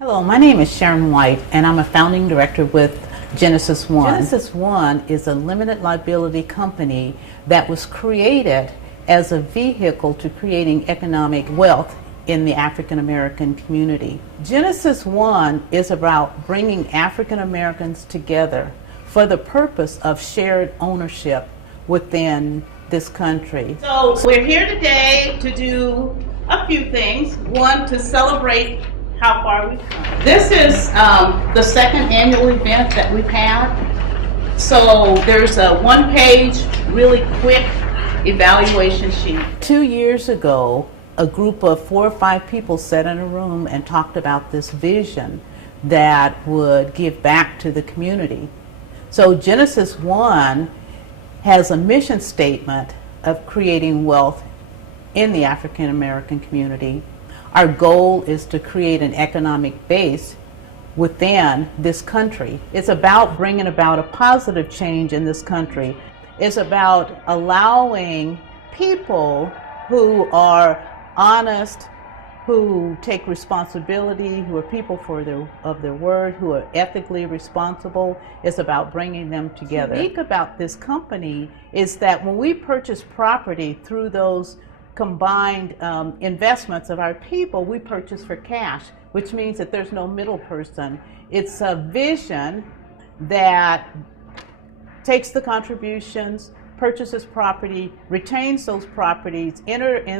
Hello, my name is Sharon White, and I'm a founding director with Genesis One. Genesis One is a limited liability company that was created as a vehicle to creating economic wealth in the African American community. Genesis One is about bringing African Americans together for the purpose of shared ownership within this country. So we're here today to do a few things. One, to celebrate how far we've come. This is the second annual event that we've had. So there's a one-page, really quick evaluation sheet. 2 years ago, a group of 4 or 5 people sat in a room and talked about this vision that would give back to the community. So Genesis One has a mission statement of creating wealth in the African American community. Our goal is to create an economic base within this country. It's about bringing about a positive change in this country. It's about allowing people who are honest, who take responsibility, who are people of their word, who are ethically responsible. It's about bringing them together. What's unique about this company is that when we purchase property through those combined investments of our people, we purchase for cash, which means that there's no middle person. It's a vision that takes the contributions, purchases property, retains those properties, enters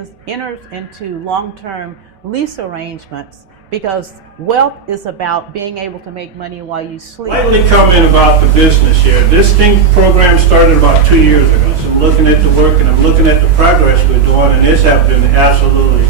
into long-term lease arrangements, because wealth is about being able to make money while you sleep. Slightly comment about the business here. This program started about 2 years ago. So I'm looking at the work and I'm looking at the progress we're doing, and it's been absolutely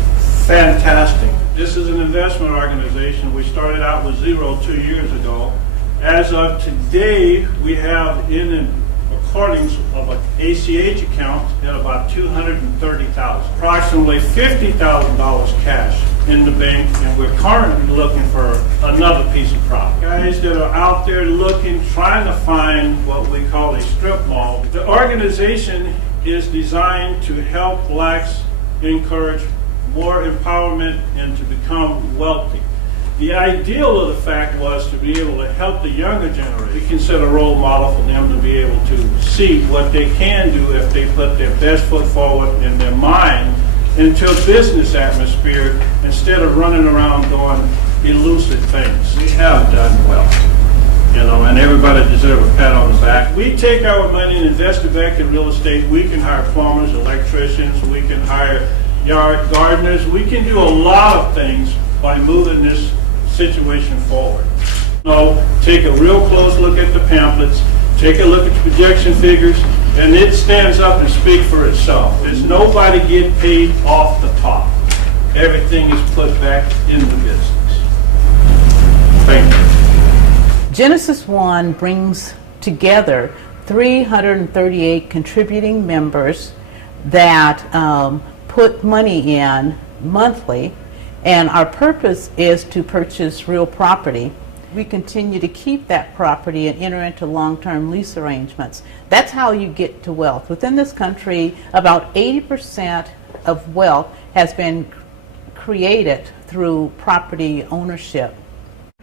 fantastic. This is an investment organization. We started out with zero 2 years ago. As of today, we have in accordance of an ACH account at about $230,000, approximately $50,000 cash in the bank, and we're currently looking for another piece of property. Guys that are out there looking, trying to find what we call a strip mall. The organization is designed to help blacks encourage more empowerment and to become wealthy. The ideal of the fact was to be able to help the younger generation. We can set a role model for them to be able to see what they can do if they put their best foot forward in their mind into a business atmosphere instead of running around doing elusive things. We have done well, and everybody deserves a pat on the back. We take our money and invest it back in real estate. We can hire plumbers, electricians, we can hire yard gardeners. We can do a lot of things by moving this situation forward. Take a real close look at the pamphlets, take a look at the projection figures, and it stands up and speaks for itself. There's nobody getting paid off the top. Everything is put back in the business. Thank you. Genesis One brings together 338 contributing members that put money in monthly, and our purpose is to purchase real property. We continue to keep that property and enter into long-term lease arrangements. That's how you get to wealth. Within this country, about 80% of wealth has been created through property ownership.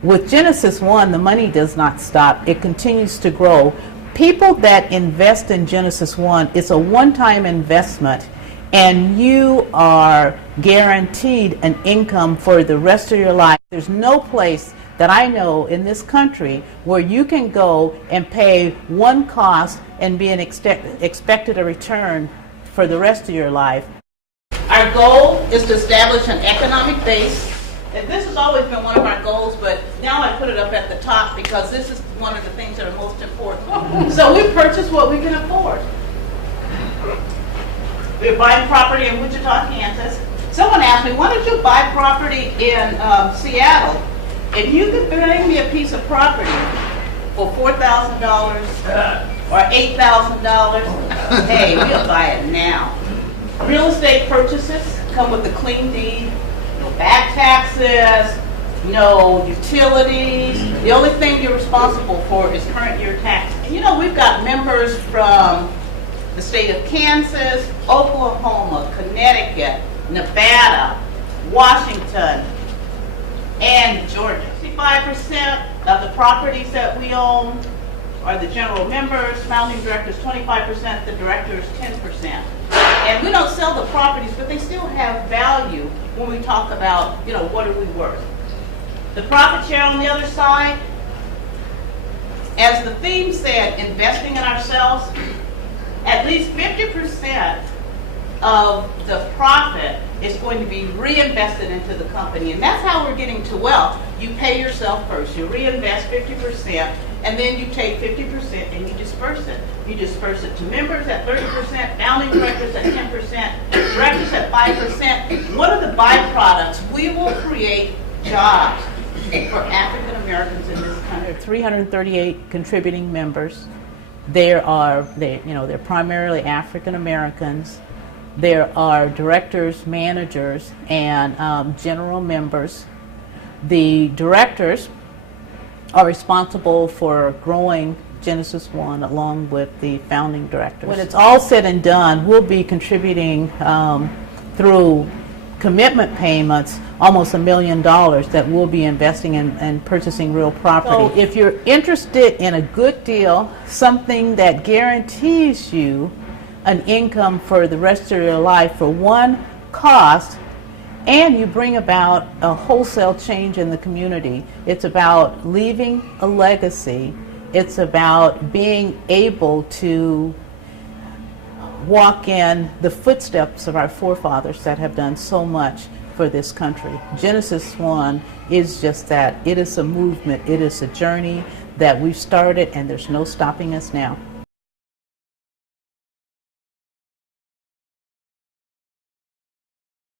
With Genesis One, the money does not stop. It continues to grow. People that invest in Genesis One, it's a one-time investment, and you are guaranteed an income for the rest of your life. There's no place that I know in this country where you can go and pay one cost and be expected a return for the rest of your life. Our goal is to establish an economic base. And this has always been one of our goals, but now I put it up at the top because this is one of the things that are most important. So we purchase what we can afford. We're buying property in Wichita, Kansas. Someone asked me, why don't you buy property in Seattle? If you could bring me a piece of property for $4,000 or $8,000, hey, we'll buy it now. Real estate purchases come with a clean deed, no back taxes, no utilities. The only thing you're responsible for is current year taxes. And we've got members from the state of Kansas, Oklahoma, Connecticut, Nevada, Washington, and Georgia. 65% of the properties that we own are the general members, founding directors 25%, the directors 10%. And we don't sell the properties, but they still have value when we talk about, what are we worth. The profit share on the other side, as the theme said, investing in ourselves, at least 50% of the profit is going to be reinvested into the company. And that's how we're getting to wealth. You pay yourself first. You reinvest 50%, and then you take 50% and you disperse it. You disperse it to members at 30%, founding directors at 10%, directors at 5%. What are the byproducts? We will create jobs for African Americans in this country. There are 338 contributing members. They're primarily African Americans. There are directors, managers, and general members. The directors are responsible for growing Genesis One along with the founding directors. When it's all said and done, we'll be contributing through commitment payments almost $1 million that we'll be investing in purchasing real property. So if you're interested in a good deal, something that guarantees you an income for the rest of your life for one cost, and you bring about a wholesale change in the community. It's about leaving a legacy. It's about being able to walk in the footsteps of our forefathers that have done so much for this country. Genesis One is just that. It is a movement. It is a journey that we've started, and there's no stopping us now.